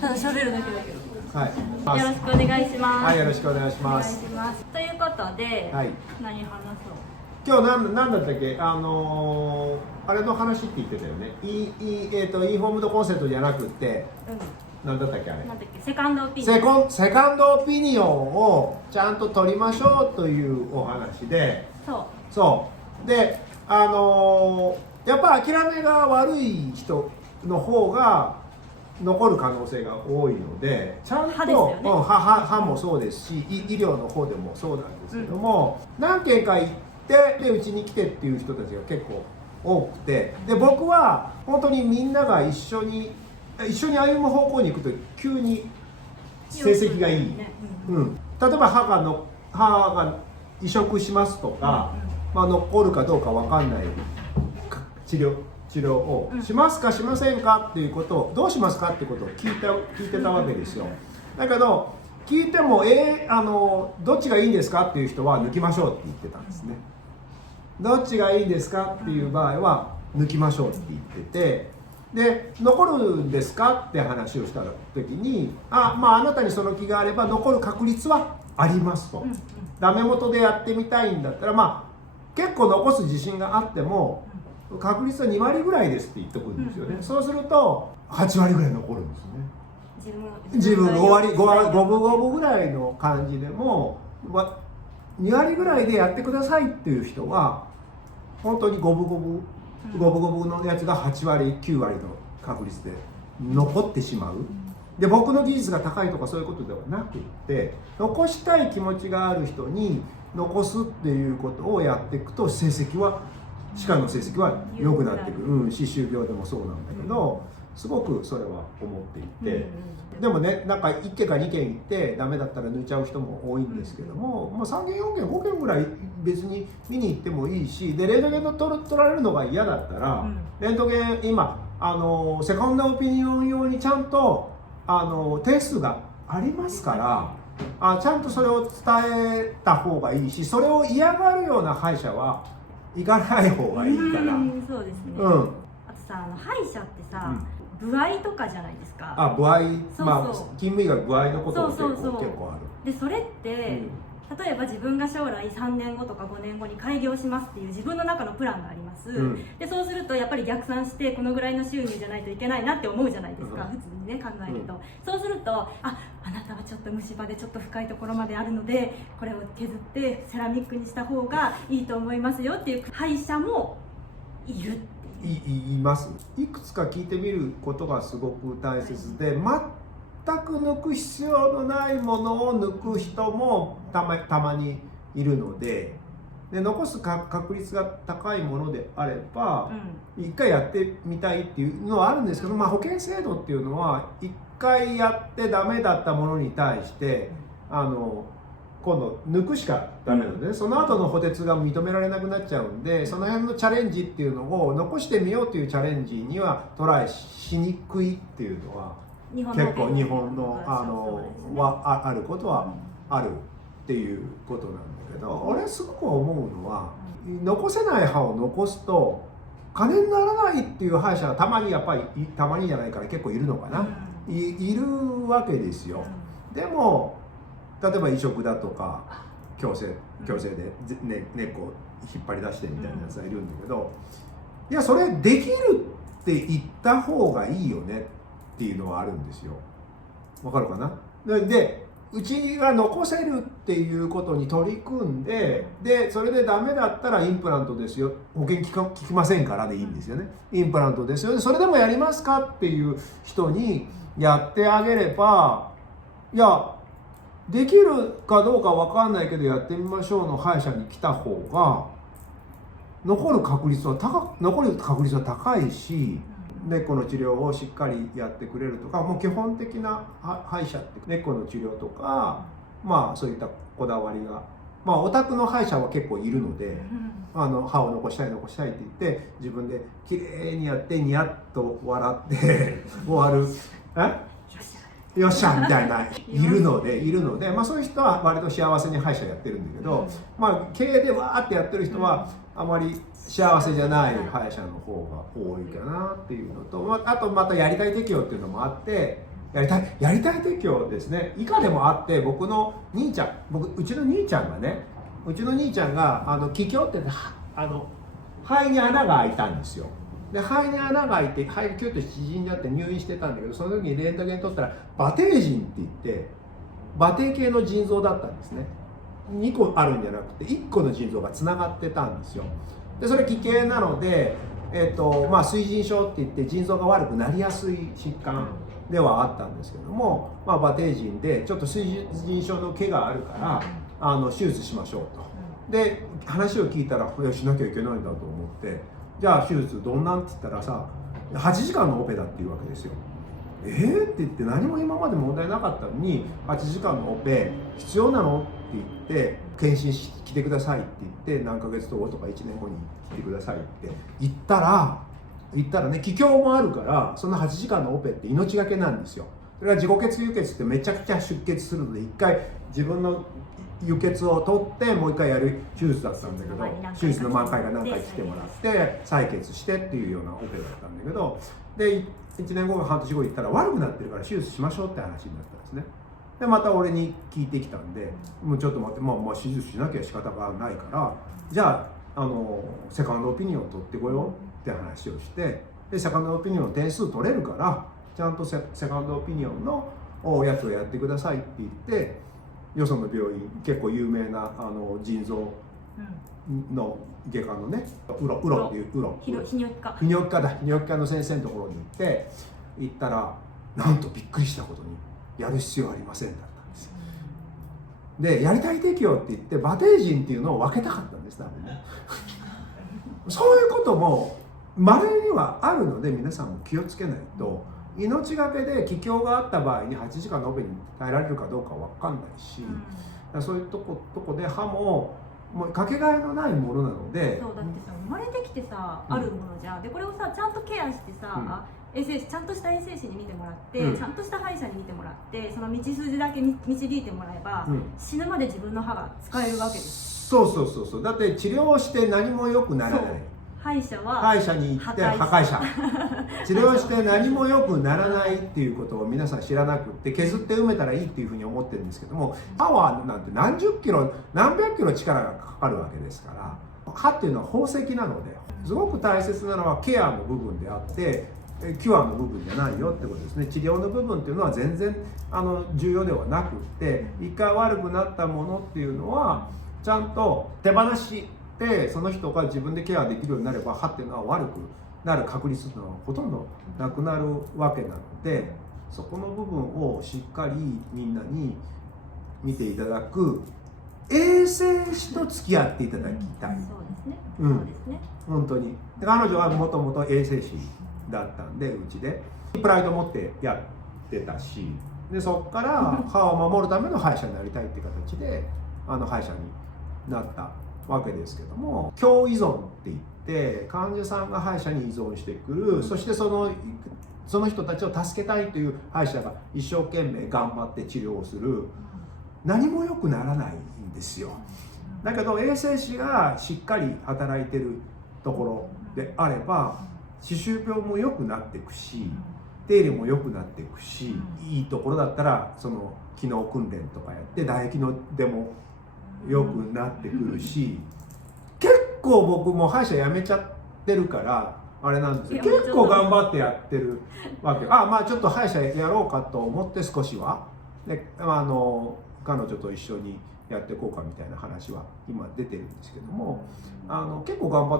ただ喋るだけだけど。はい。よろしくお願いします。はい、よろしくお願いします。お願いします。ということで、はい。何話そう。今日なんだったっけ、あれの話って言ってたよね。インフォームドコンセントじゃなくて、なんだったっけあれ。なんだっけ、セカンドオピニオン。セカンドオピニオンをちゃんと取りましょうというお話で。そう。で、やっぱ諦めが悪い人の方が残る可能性が多いので、ちゃんと歯もそうですし、医療の方でもそうなんですけども、何件か行ってでうちに来てっていう人たちが結構多くて、で僕は本当にみんなが一緒に歩む方向に行くと急に成績がいい、例えば歯が移植しますとか、残るかどうか分かんない治療をしますかしませんかっていうことを、どうしますかっていうことを聞いてたわけですよ。だけど聞いてもどっちがいいんですかっていう人は抜きましょうって言ってたんですね。どっちがいいんですかっていう場合は抜きましょうって言ってて、で残るんですかって話をした時に、あなたにその気があれば残る確率はありますと、ダメ元でやってみたいんだったら、結構残す自信があっても確率は2割ぐらいですって言ってくるんですよね。そうすると8割ぐらい残るんですね。自分5割5分5分ぐらいの感じでも2割ぐらいでやってくださいっていう人は本当に五分五分のやつが8割9割の確率で残ってしまう。で僕の技術が高いとかそういうことではなくって、残したい気持ちがある人に残すっていうことをやっていくと歯科の成績は良くなってくる。歯周病でもそうなんだけど、すごくそれは思っていて、でもね、なんか1件か2件行ってダメだったら抜いちゃう人も多いんですけども、3件4件5件ぐらい別に見に行ってもいいし、でレントゲンの取られるのが嫌だったら、レントゲン今セカンドオピニオン用にちゃんと点数がありますから、ちゃんとそれを伝えた方がいいし、それを嫌がるような歯医者は行かない方がいいかな。そうですね。あとさ、歯医者ってさ、歩合とかじゃないですか。歩合、勤務医が歩合のことが結構ある。でそれって、例えば自分が将来3年後とか5年後に開業しますっていう自分の中のプランがあります、でそうするとやっぱり逆算してこのぐらいの収入じゃないといけないなって思うじゃないですか、普通にね考えると、そうするとあなたはちょっと虫歯でちょっと深いところまであるのでこれを削ってセラミックにした方がいいと思いますよっていう歯医者もいる。います。いくつか聞いてみることがすごく大切で、全く抜く必要のないものを抜く人もたまにいるので、残す確率が高いものであれば、一回やってみたいっていうのはあるんですけど、保険制度っていうのは一回やってダメだったものに対して今度抜くしかダメなので、その後の補填が認められなくなっちゃうんで、その辺のチャレンジっていうのを残してみようというチャレンジにはトライしにくいっていうのは結構日本のはあることはあるっていうことなんだけど、俺すごく思うのは、残せない歯を残すと金にならないっていう歯医者がたまにじゃないから結構いるのかな、いるわけですよ。でも例えば移植だとか矯正で、根っこを引っ張り出してみたいなやつがいるんだけど、いやそれできるって言った方がいいよねっていうのはあるんですよ。わかるかな。でうちが残せるっていうことに取り組んで、それでダメだったらインプラントですよ、保険効きませんからでいいんですよね。インプラントですよ、それでもやりますかっていう人にやってあげれば、いやできるかどうか分かんないけどやってみましょうの歯医者に来た方が残る確率は高いし、根っこの治療をしっかりやってくれるとか、もう基本的な歯医者って根っこの治療とか、そういったこだわりが、お宅の歯医者は結構いるので、歯を残したいって言って自分できれいにやってニヤッと笑って終わるよっしゃみたいないるので、そういう人は割と幸せに歯医者やってるんだけど、経営でわーってやってる人はあまり幸せじゃない歯医者の方が多いかなっていうのと、あとまたやりたい適用っていうのもあって、やりたい適応ですね。以下でもあって、僕の兄ちゃん、うちの兄ちゃんが気胸って肺に穴が開いたんですよ。で肺に穴が開いて肺がキュッと縮んじゃって入院してたんだけど、その時にレントゲン取ったら馬蹄腎って言って馬蹄系の腎臓だったんですね。2個あるんじゃなくて1個の腎臓がつながってたんですよ。でそれ奇形なので、水腎症って言って腎臓が悪くなりやすい疾患ではあったんですけども、馬蹄腎でちょっと水腎症の毛があるから手術しましょうと。で話を聞いたらしなきゃいけないんだと思って、じゃあ手術どんなんって言ったらさ、8時間のオペだっていうわけですよ。って言って何も今まで問題なかったのに8時間のオペ必要なのって言って検診来てくださいって言って、何ヶ月後とか1年後に来てくださいって言ったらね、気胸もあるからその8時間のオペって命がけなんですよ。それは自己血輸血ってめちゃくちゃ出血するので、1回自分の輸血を取ってもう1回やる手術だったんだけど、手術の満開が何回来てもらって採血してっていうようなオペだったんだけど、で1年後か半年後行ったら悪くなってるから手術しましょうって話になったんですね。でまた俺に聞いてきたんで、もうちょっと待って、手術しなきゃ仕方がないから、じゃあセカンドオピニオンを取ってこようって話をして、でセカンドオピニオン点数取れるからちゃんとセカンドオピニオンのやつをやってくださいって言って、よその病院結構有名な腎臓の外科のね、ウロっていう泌尿器科の先生のところに行ったら、なんとびっくりしたことにやる必要ありませんだったんですよ。でやりたい適応って言って馬蹄腎っていうのを分けたかったんです、多分ね。そういうことも稀にはあるので、皆さんも気をつけないと、命がけで気胸があった場合に8時間のオペに耐えられるかどうか分かんないし、そういうとこで歯もうかけがえのないものなので。そうだってさ、生まれてきてさ、あるものじゃん。でこれをさちゃんとケアしてさ、衛生士ちゃんとした衛生士に見てもらって、ちゃんとした歯医者に見てもらって、その道筋だけ導いてもらえば、死ぬまで自分の歯が使えるわけです。そうだって治療して何も良くならない。歯医者に行って破壊者治療して何も良くならないっていうことを皆さん知らなくって、削って埋めたらいいっていうふうに思ってるんですけども、歯はなんて何十キロ何百キロ力がかかるわけですから、歯っていうのは宝石なので、すごく大切なのはケアの部分であってキュアの部分じゃないよってことですね。治療の部分っていうのは全然重要ではなくって、一回悪くなったものっていうのはちゃんと手放してその人が自分でケアできるようになれば、歯っていうのは悪くなる確率っていうのはほとんどなくなるわけなので、そこの部分をしっかりみんなに見ていただく衛生士と付き合っていただきたい。そうですね。本当に。彼女はもともと衛生士だったんで、うちでプライド持ってやってたし、でそこから歯を守るための歯医者になりたいって形で歯医者になったわけですけども、共依存って言って患者さんが歯医者に依存してくる、そしてその人たちを助けたいという歯医者が一生懸命頑張って治療をする。何も良くならないんですよ。だけど衛生士がしっかり働いてるところであれば、歯周病も良くなっていくし、手入れも良くなっていくし、いいところだったらその機能訓練とかやって唾液の出も良くなってくるし、結構僕も歯医者辞めちゃってるからあれなんですよ、結構頑張ってやってるわけ。ちょっと歯医者やろうかと思って少しはで、彼女と一緒にやっていこうかみたいな話は今出てるんですけども、結構頑張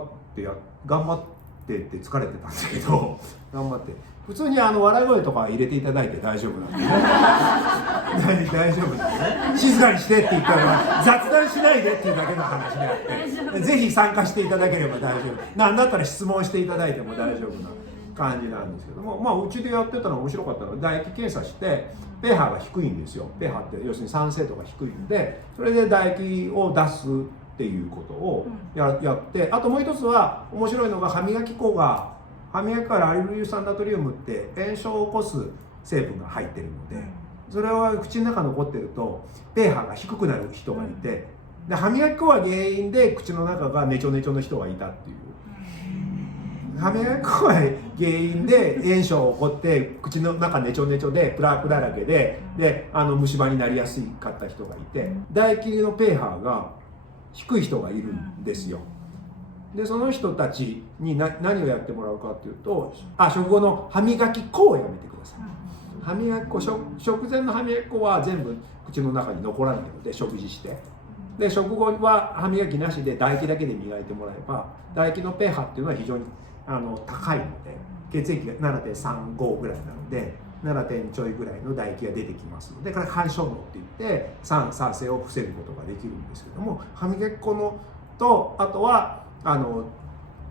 ってって疲れてたんですけど、頑張って普通に笑い声とか入れていただいて大丈夫なんでね大丈夫なんでね、静かにしてって言ったら雑談しないでっていうだけの話であって、ぜひ参加していただければ大丈夫、なんだったら質問していただいても大丈夫な感じなんですけども、うちでやってたの面白かったのは、唾液検査してペーハーが低いんですよ。ペーハーって要するに酸性度が低いので、それで唾液を出すっていうことをやって、あともう一つは面白いのが、歯磨き粉からアリル硫酸ナトリウムって炎症を起こす成分が入ってるので、それは口の中に残ってるとペーハーが低くなる人がいて、で歯磨き粉は原因で口の中がネチョネチョの人がいたっていう。歯磨き粉が原因で炎症が起こって口の中ネチョネチョでプラークだらけで虫歯になりやすかった人がいて、唾液の pH が低い人がいるんですよ。でその人たちに何をやってもらうかっていうと、食後の歯磨き粉をやめてください。歯磨き粉、食前の歯磨き粉は全部口の中に残らないので食事して、で食後は歯磨きなしで唾液だけで磨いてもらえば、唾液の pH っていうのは非常に高いので、血液が 7.35 ぐらいなので 7. 点ちょいぐらいの唾液が出てきますので、これ干渉能って言って酸性を防ぐことができるんですけども、歯磨き粉のとあとは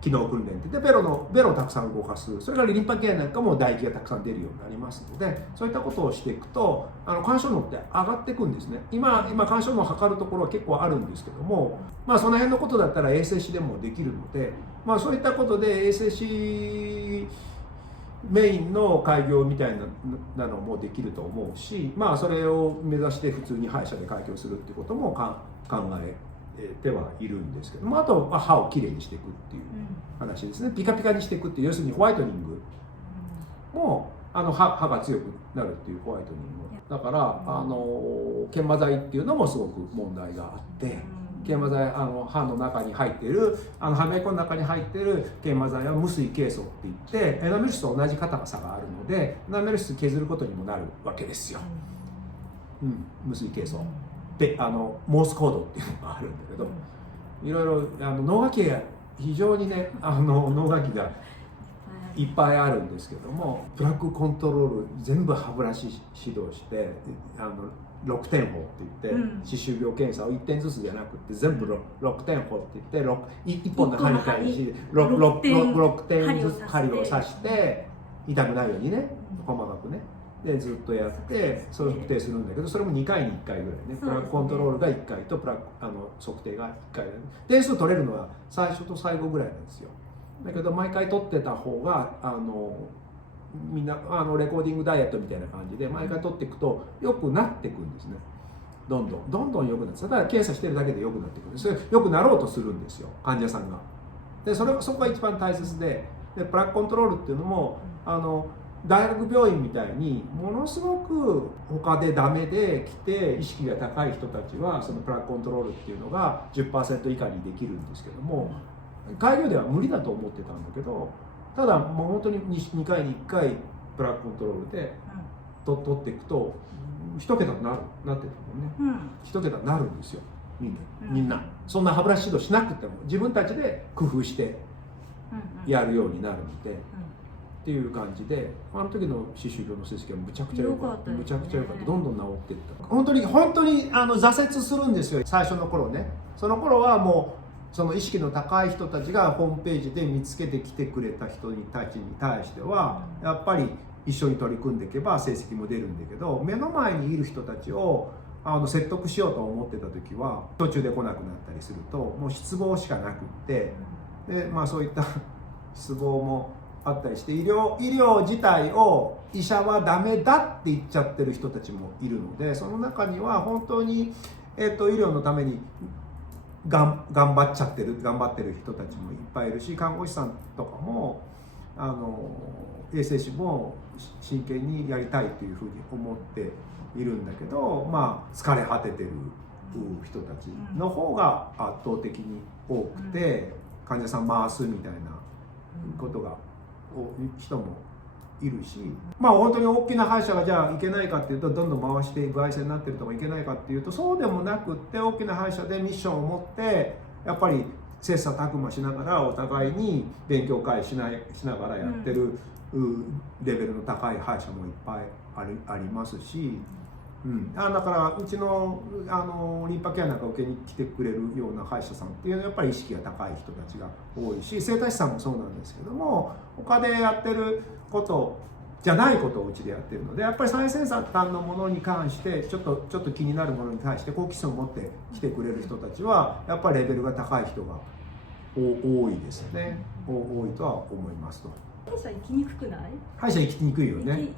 機能訓練って言ってベロをたくさん動かす、それからリンパ系なんかも唾液がたくさん出るようになりますので、そういったことをしていくと干渉能って上がっていくんですね。今干渉能を測るところは結構あるんですけども、その辺のことだったら衛生士でもできるので、そういったことで衛生士メインの開業みたいなのもできると思うし、それを目指して普通に歯医者で開業するっていうことも考えてはいるんですけども、あと歯をきれいにしていくっていう話ですね。ピカピカにしていくっていう、要するにホワイトニングも歯が強くなるっていうホワイトニングだから、研磨剤っていうのもすごく問題があって、研磨剤歯の中に入っている歯磨き粉の中に入っている研磨剤は無水ケイ素って言ってエナメル質と同じ硬さがあるので、エナメル質削ることにもなるわけですよ。無水ケイ素でモースコードっていうのがあるんだけど、いろいろ脳書きが非常にね脳書きがいっぱいあるんですけども、プラックコントロール全部歯ブラシ指導して6点法って言って、歯周病検査を1点ずつじゃなくて全部6点法って言って1本の歯に対し 6点ずつ針を刺して痛くないようにね、細かくねでずっとやってそれを測定するんだけど、それも2回に1回ぐらいね、プラックコントロールが1回と測定が1回で、点数取れるのは最初と最後ぐらいなんですよ。だけど毎回取ってた方がみんなレコーディングダイエットみたいな感じで毎回取っていくと良くなっていくんですね。どんどん良くなって、ただ検査してるだけで良くなっていくんです。それ良くなろうとするんですよ、患者さんが。でそこが一番大切で、プラックコントロールっていうのも大学病院みたいにものすごく他でダメで来て意識が高い人たちはそのプラックコントロールっていうのが 10% 以下にできるんですけども、開業では無理だと思ってたんだけど、ただもう本当に 2回に1回プラックコントロールで取っていくと1桁になってるもんね、1桁になるんですよ、みんな。そんな歯ブラシ指導しなくても自分たちで工夫してやるようになるので、っていう感じで、時の歯周病の成績はむちゃくちゃ良かった、むちゃくちゃ良かった。どんどん治っていった。本当に挫折するんですよ、最初の頃ね。その頃はもうその意識の高い人たちがホームページで見つけてきてくれた人たちに対してはやっぱり一緒に取り組んでいけば成績も出るんだけど、目の前にいる人たちを説得しようと思ってた時は途中で来なくなったりするともう失望しかなくって、でそういった失望もあったりして、医療自体を医者はダメだって言っちゃってる人たちもいるので、その中には本当に、医療のために頑張ってる人たちもいっぱいいるし、看護師さんとかも衛生士も真剣にやりたいというふうに思っているんだけど、疲れ果ててる人たちの方が圧倒的に多くて、患者さん回すみたいなことが人もいるし、本当に大きな歯医者がじゃあいけないかっていうと、どんどん回して歩合制になってるとかいけないかっていうとそうでもなくって、大きな歯医者でミッションを持ってやっぱり切磋琢磨しながらお互いに勉強会しながらやってるレベルの高い歯医者もいっぱいありますし、だからうちのリンパケアなんか受けに来てくれるような歯医者さんっていうのはやっぱり意識が高い人たちが多いし、整体師さんもそうなんですけども、他でやってることじゃないことをうちでやってるので、やっぱり最先端のものに関してちょっと気になるものに対して好奇心を持って来てくれる人たちはやっぱりレベルが高い人が多いですね。多いとは思いますと。歯医者行きにくくない？歯医者行きにくいよね。行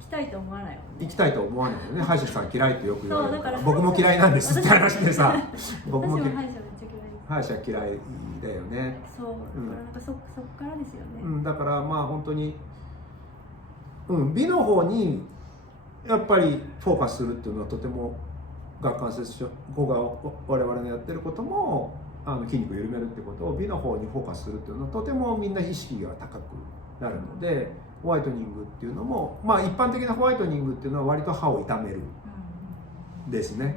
きたいと思わないよね。行きたいと思わないよね。歯医者さん嫌いってよく言われる。そうだから僕も嫌いなんですって話でさ。僕も歯医者めっちゃ嫌いです。歯医者嫌いだよね。そう、だからなんかそっからですよね。だからまあ本当に、美の方にやっぱりフォーカスするっていうのはとても、顎関節症、ここが我々のやってることも筋肉を緩めるってことを美の方にフォーカスするっていうのはとてもみんな意識が高くなるので、ホワイトニングっていうのも、まあ一般的なホワイトニングっていうのは割と歯を傷めるですね。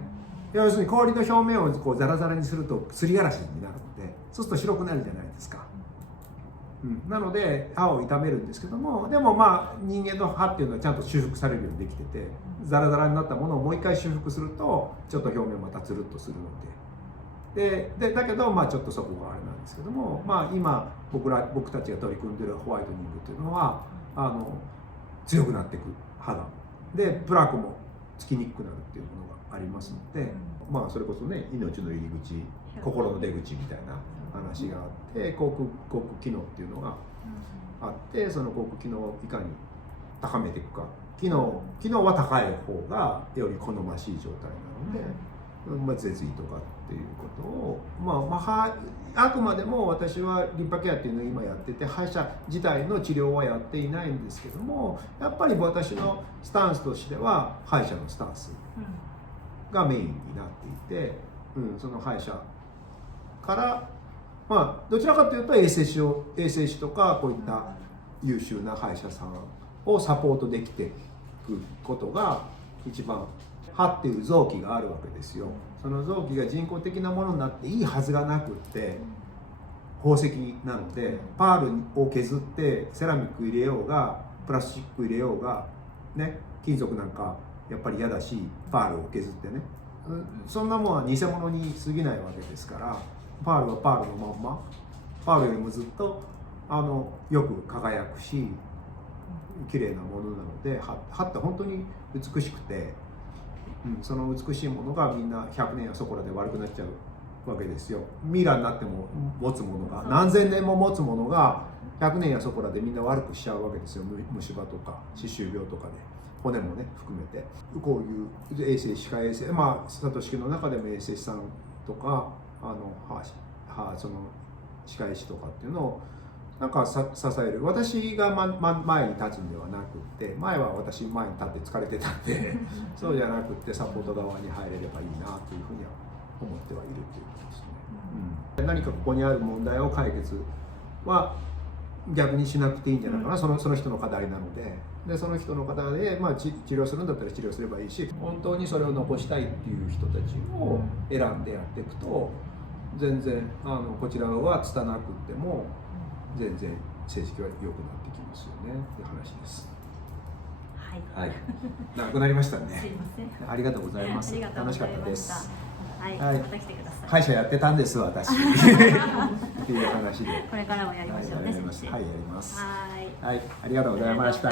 要するに氷の表面をこうザラザラにするとすりガラシになるので、そうすると白くなるじゃないですか。なので歯を傷めるんですけども、でもまあ人間の歯っていうのはちゃんと修復されるようにできてて、ザラザラになったものをもう一回修復するとちょっと表面またつるっとするので、だけどまあちょっとそこがあれなんですけども、まあ今僕たちが取り組んでるホワイトニングっていうのは強くなっていく歯がで、プラークもつきにくくなるっていうものがありますので、まあそれこそね、命の入り口、心の出口みたいな話があって、口腔機能っていうのがあって、その口腔機能をいかに高めていくか、機能は高い方がより好ましい状態なので、舌位とかっていうことを、あくまでも私はリンパケアっていうのを今やってて、歯医者自体の治療はやっていないんですけども、やっぱり私のスタンスとしては歯医者のスタンスがメインになっていて、その歯医者からどちらかというと衛生士とかこういった優秀な歯医者さんをサポートできていくことが一番、歯っていう臓器があるわけですよ。その臓器が人工的なものになっていいはずがなくって、宝石なのでパールを削ってセラミック入れようがプラスチック入れようがね、金属なんかやっぱり嫌だし、パールを削ってね、そんなものは偽物に過ぎないわけですから、パールはパールのまんま、パールよりもずっとよく輝くし綺麗なものなので、歯って本当に美しくて、その美しいものがみんな100年やそこらで悪くなっちゃうわけですよ。ミイラになっても持つものが、何千年も持つものが100年やそこらでみんな悪くしちゃうわけですよ。虫歯とか歯周病とかで、骨もね含めて、こういう衛生歯科衛生、サトシ家の中でも衛生士さんとかその歯科医師とかっていうのをなんか支える。私が、前に立つんではなくって、前は私前に立って疲れてたんでそうじゃなくってサポート側に入れればいいなというふうには思ってはいるということですね。何かここにある問題を解決は逆にしなくていいんじゃないかな、その人の課題なので、その人の方で、治療するんだったら治療すればいいし、本当にそれを残したいっていう人たちを選んでやっていくと、全然こちらは拙なくっても全然成績は良くなってきますよねっていう話です。はい。長くなりましたね。すいません。ありがとうございます。楽しかったです。はい。また来てください。歯医者やってたんです私。っていう話で。これからもやりましょうね。はい、やります。はい。はい、ありがとうございました。